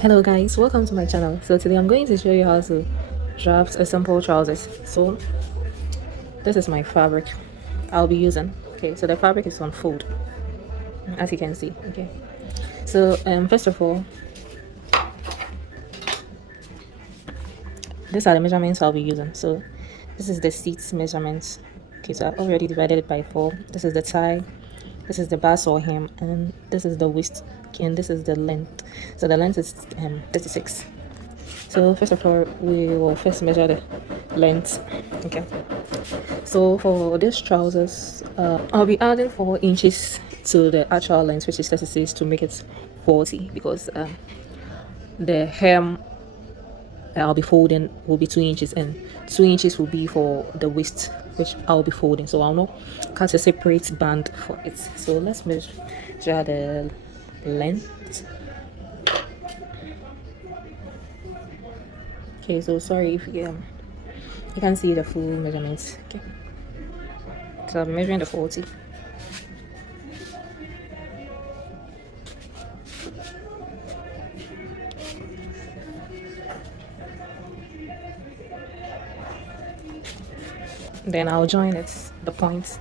Hello guys, welcome to my channel. So today I'm going to show you how to draft a simple trousers. So this is my fabric I'll be using. Okay, so the fabric is on fold, as you can see. Okay, so first of all, these are the measurements I'll be using. So this is the seat measurements. Okay, so I've already divided it by 4. This is the tie, this is the bust or hem, and this is the waist. Okay, and this is the length. So the length is 36. So first of all, we will first measure the length. Okay, so for these trousers, I'll be adding 4 inches to the actual length, which is 36, to make it 40, because the hem I'll be folding will be 2 inches, and 2 inches will be for the waist, which I'll be folding. So I'll not cut a separate band for it. So let's measure the length. Okay, so sorry if you can see the full measurements. Okay, so I'm measuring the 40. Then I'll join it, the points.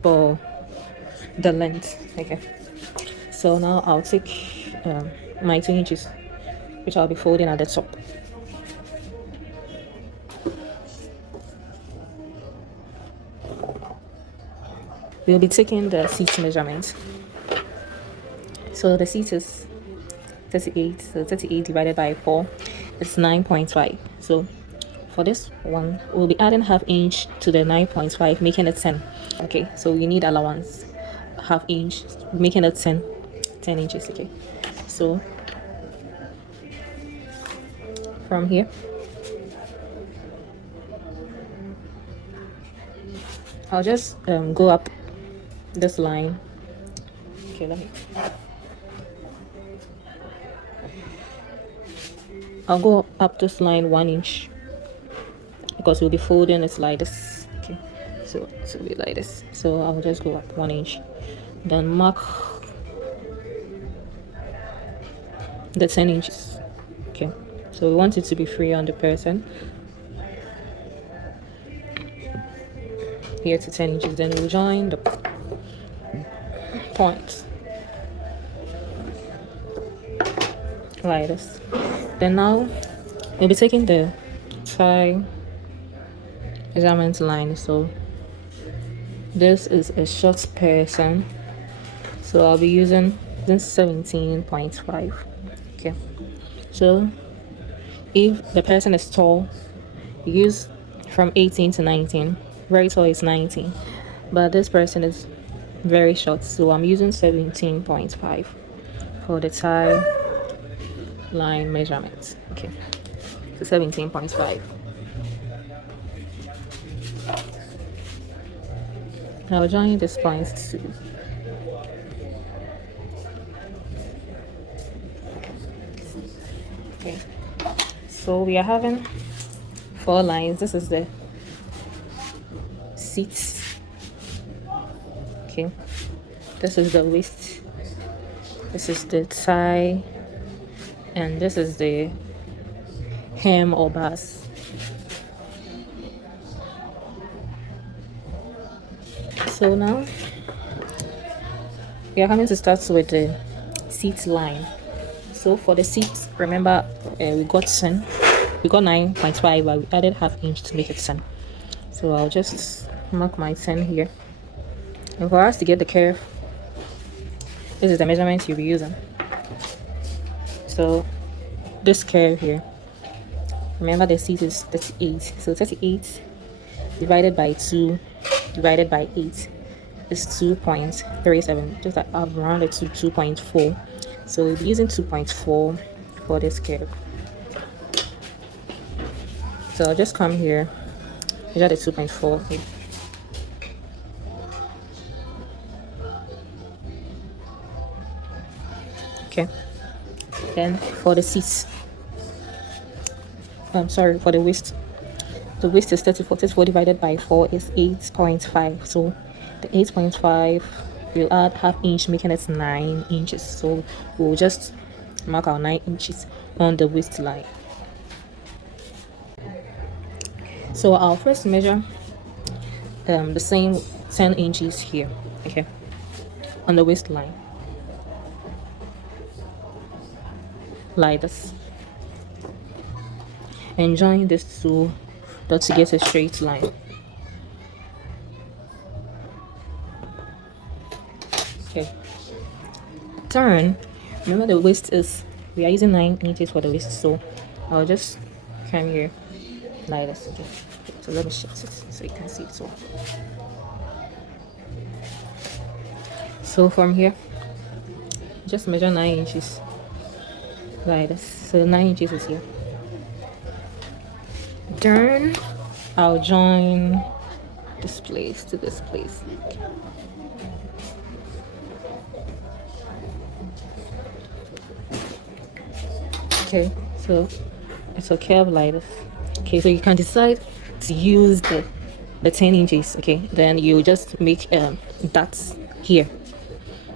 For the length. Okay, so now I'll take my 2 inches, which I'll be folding at the top. We'll be taking the seat measurement. So the seat is 38, so 38 divided by 4 is 9.5. So for this one, we'll be adding half inch to the 9.5, making it 10. Okay, so you need allowance, half inch, making it 10 inches. Okay, so from here I'll just go up this line. Okay, I'll go up this line 1 inch, because we'll be folding it like this. Okay, so it will be like this. So I'll just go up 1 inch, then mark the 10 inches. Okay, so we want it to be free on the person. Here to 10 inches, then we'll join the points like this. Then now we'll be taking the tie measurement line. So this is a short person, so I'll be using this 17.5. Okay, so if the person is tall, use from 18 to 19. Very tall is 19, but this person is very short, so I'm using 17.5 for the tie line measurement. Okay, so 17.5. I'll join this point too. Okay, so we are having 4 lines. This is the seats. Okay, this is the waist, this is the tie, and this is the hem or bust. So now we are coming to start with the seat line. So for the seats, remember we got 9.5, but we added half inch to make it 10. So I'll just mark my 10 here, and for us to get the curve, this is the measurement you'll be using. So this curve here, remember the seat is 38, so 38 divided by 2 divided by 8 is 2.37. Just like I've rounded to 2.4, so we'll be using 2.4 for this curve. So I'll just come here, measure the 2.4 here. Okay, then for the seats, I'm sorry, for the waist, the waist is 34 divided by 4 is 8.5. So the 8.5 we'll add half inch, making it 9 inches. So we'll just mark our 9 inches on the waistline. So I'll first measure the same 10 inches here, okay, on the waistline, like this, and join this two dots to get a straight line. Okay, turn. Remember the waist is, we are using 9 inches for the waist, so I'll just come here like this. Okay, so let me shift it so you can see it. So from here, just measure 9 inches like this. So 9 inches is here. Then I'll join this place to this place. Okay, so it's a curve like this. Okay, so you can decide to use the 10 inches. Okay, then you just make dots here,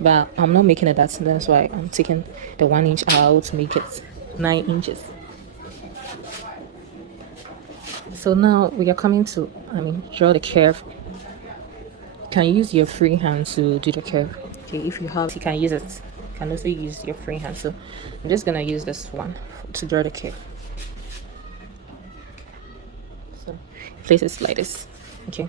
but I'm not making a dot, that's why I'm taking the 1 inch out to make it 9 inches. So now we are coming to, draw the curve. You can use your free hand to do the curve. Okay, if you have, you can use it. You can also use your free hand. So I'm just gonna use this one to draw the curve. So place it like this. Okay.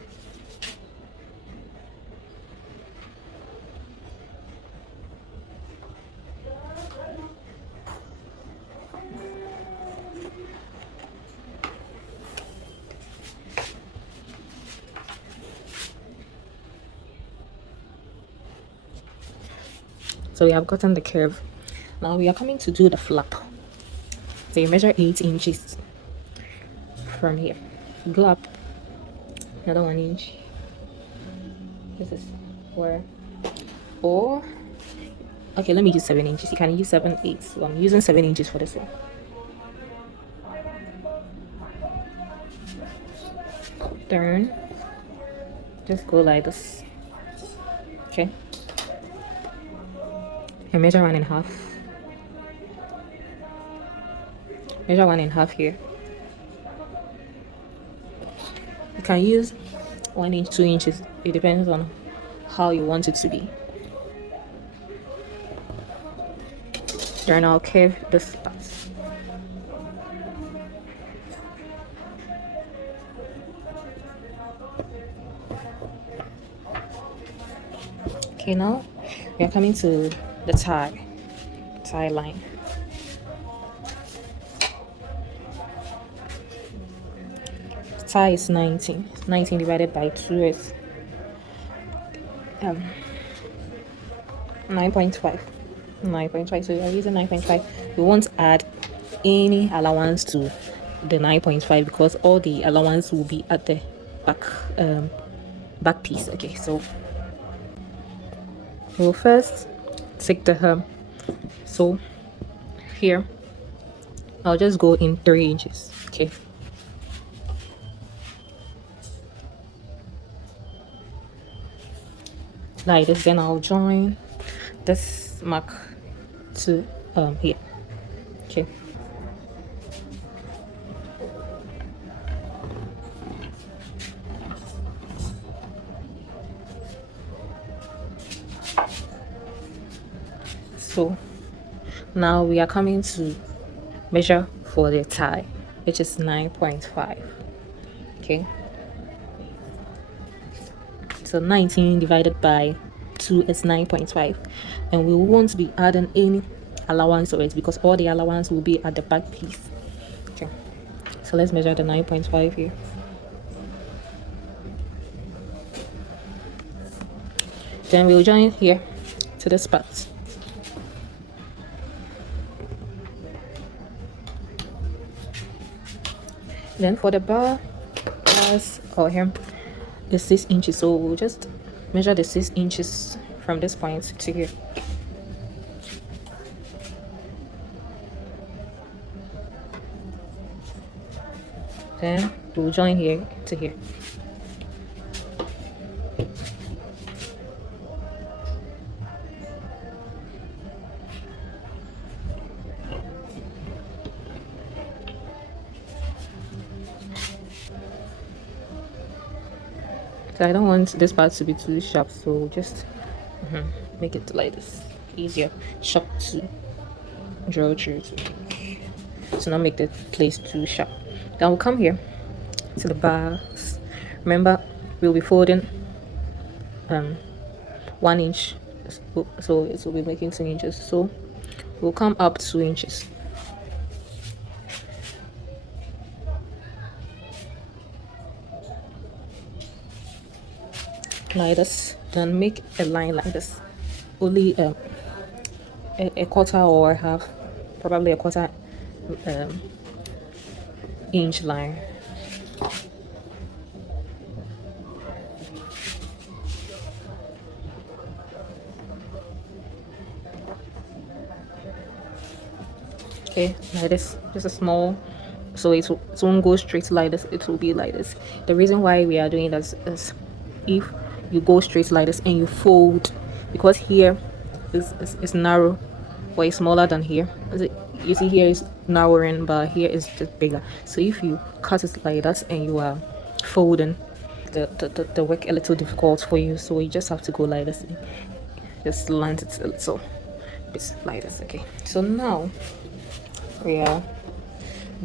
So we have gotten the curve. Now we are coming to do the flap. So you measure 8 inches from here. Go up another 1 inch. This is where, or okay, let me use 7 inches. You can use 7, 8. So I'm using 7 inches for this one. Turn. Just go like this. Okay. And measure 1.5. Measure 1.5 here. You can use 1 inch, 2 inches. It depends on how you want it to be. Then I'll curve this part. Okay, now we are coming to the tie line. Tie is 19. 19 divided by 2 is 9.5. 9.5. So we are using 9.5. We won't add any allowance to the 9.5 because all the allowance will be at the back piece. Okay, so we'll first take the hem. So here I'll just go in 3 inches. Okay, like this. Then I'll join this mark to here. Okay, so now we are coming to measure for the tie, which is 9.5. Okay, so 19 divided by 2 is 9.5, and we won't be adding any allowance to it because all the allowance will be at the back piece. Okay, so let's measure the 9.5 here. Then we'll join here to this part. Then for the bars or hem is 6 inches, so we'll just measure the 6 inches from this point to here. Then we'll join here to here. So I don't want this part to be too sharp, so just make it like this. Easier, sharp to draw through to not make the place too sharp. Then we'll come here to the bars. Remember, we'll be folding 1 inch, so it will be making 2 inches. So we'll come up 2 inches like this. Then make a line like this. Only a quarter or a half, probably a quarter um, inch line. Okay, like this, just a small, so it won't go straight like this, it will be like this. The reason why we are doing this is if you go straight like this and you fold, because here is narrow or is smaller than here. You see here is narrowing, but here is just bigger. So if you cut it like that and you are folding, the work a little difficult for you, so you just have to go like this, just land it a little bit like this. Okay, so now we are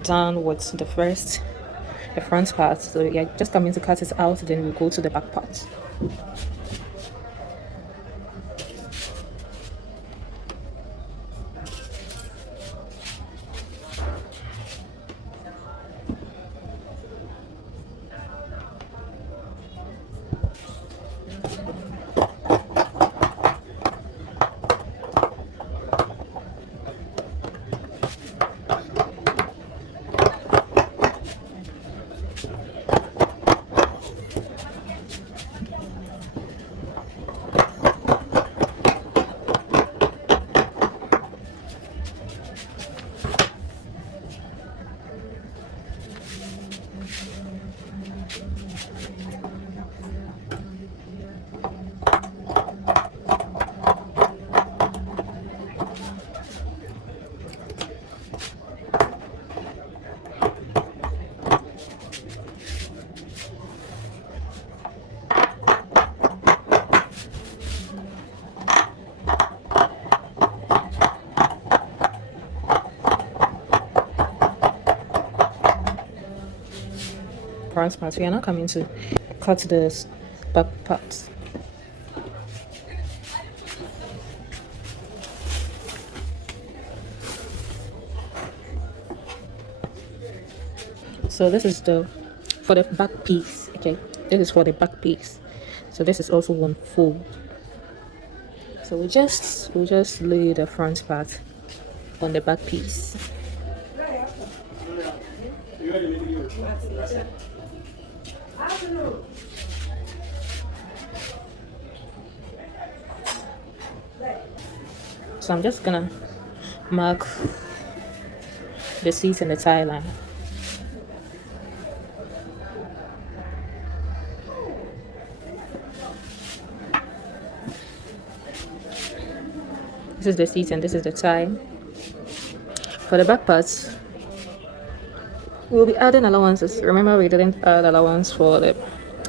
done with the front part. So yeah, just coming to cut it out, then we go to the back part. Front part. We are now coming to cut the back part. So this is the for the back piece. Okay, this is for the back piece. So this is also one fold. So we just lay the front part on the back piece. So I'm just gonna mark the seats and the tie line. This is the seat and this is the tie. For the back parts, we'll be adding allowances. Remember, we didn't add allowance for the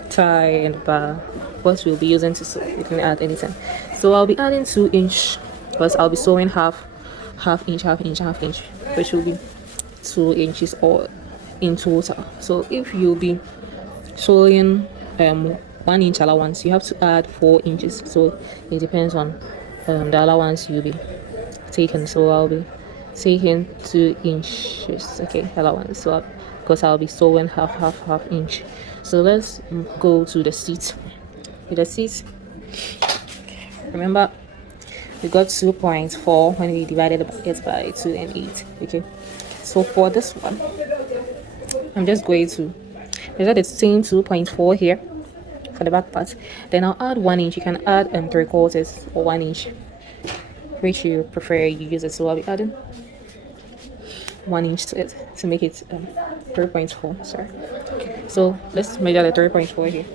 tie and bar. What we'll be using to sew, we can add anything. So I'll be adding 2 inch, because I'll be sewing half inch, which will be 2 inches or in total. So if you'll be sewing 1 inch allowance, you have to add 4 inches. So it depends on the allowance you'll be taking. So I'll be taking 2 inches, okay, allowance. So because I'll be sewing half inch. So let's go to the seat. With the seat, remember we got 2.4 when we divided it by 2 and 8. Okay, so for this one, I'm just going to measure the same 2.4 here for the back part. Then I'll add 1 inch. You can add 3/4 or 1 inch, which you prefer you use it. So I'll be adding 1 inch to it to make it 3.4. Sorry. So let's measure the 3.4 here.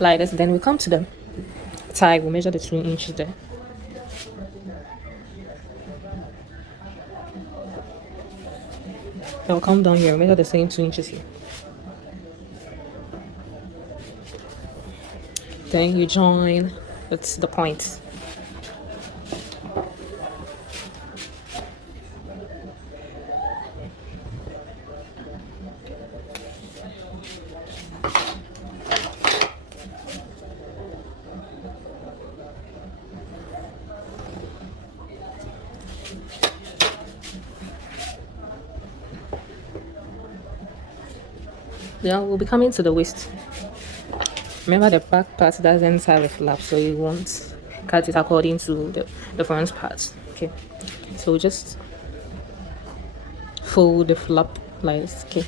Like this. Then we come to the tie. We'll measure the 2 inches there. I'll come down here, measure the same 2 inches here. Then you join with the point. Then we'll be coming to the waist. Remember the back part doesn't have a flap, so you won't cut it according to the front part. Okay, so just fold the flap like this. Okay,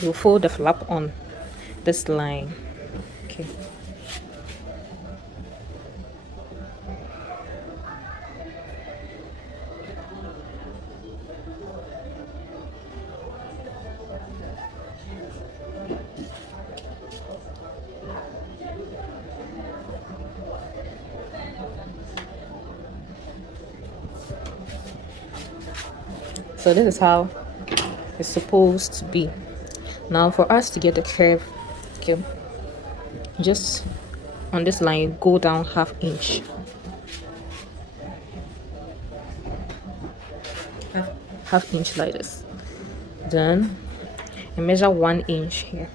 you fold the flap on this line. Okay, so this is how it's supposed to be. Now for us to get the curve, okay, just on this line go down ½ inch, half inch like this. Then I measure 1 inch here.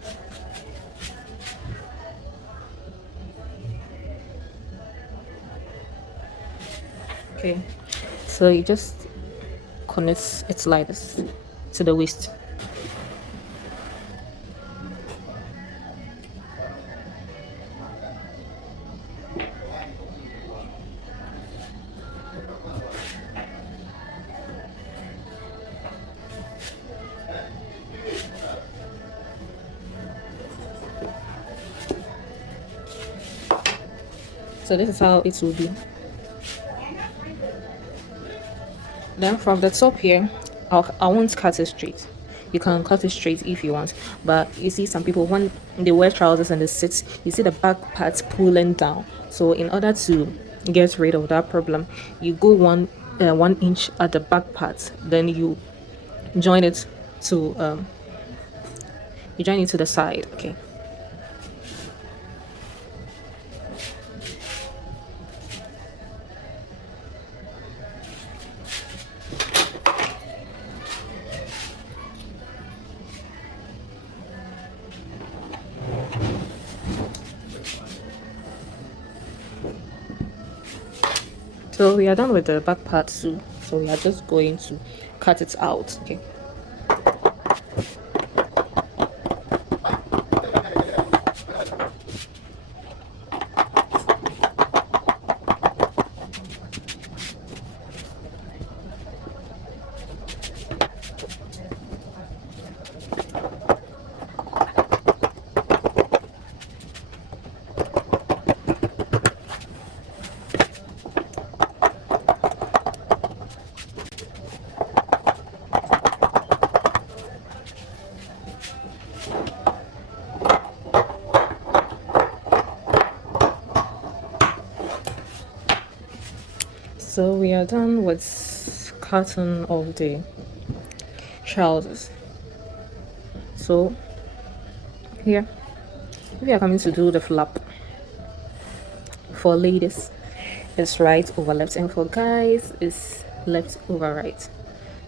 Okay, so you just connect it like this to the waist. So this is how it will be. Then from the top here, I won't cut it straight. You can cut it straight if you want, but you see some people when they wear trousers and they sit, you see the back parts pulling down. So in order to get rid of that problem, you go 1 inch at the back part, then join it to um you join it to the side. Okay. So we are done with the back part too. So we are just going to cut it out. Okay. So we are done with cutting of the trousers. So here we are coming to do the flap. For ladies it's right over left, and for guys it's left over right.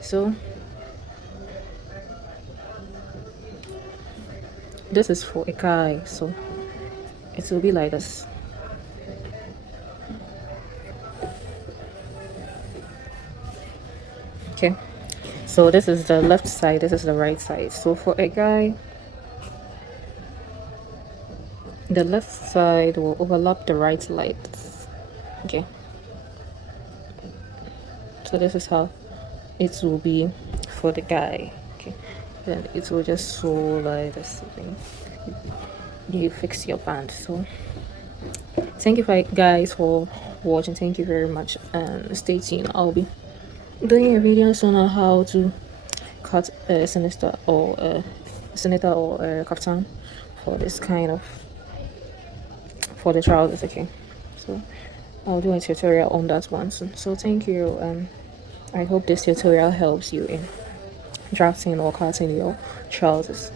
So this is for a guy, so it will be like this. Okay, so this is the left side, this is the right side. So for a guy, the left side will overlap the right like this. Okay, so this is how it will be for the guy. Okay, then it will just sew like this. You fix your band. So thank you guys for watching. Thank you very much, and stay tuned. I'll be doing a video soon on how to cut a sinister or a kaftan for this kind of for the trousers. Okay, so I'll do a tutorial on that one soon. So thank you. I hope this tutorial helps you in drafting or cutting your trousers.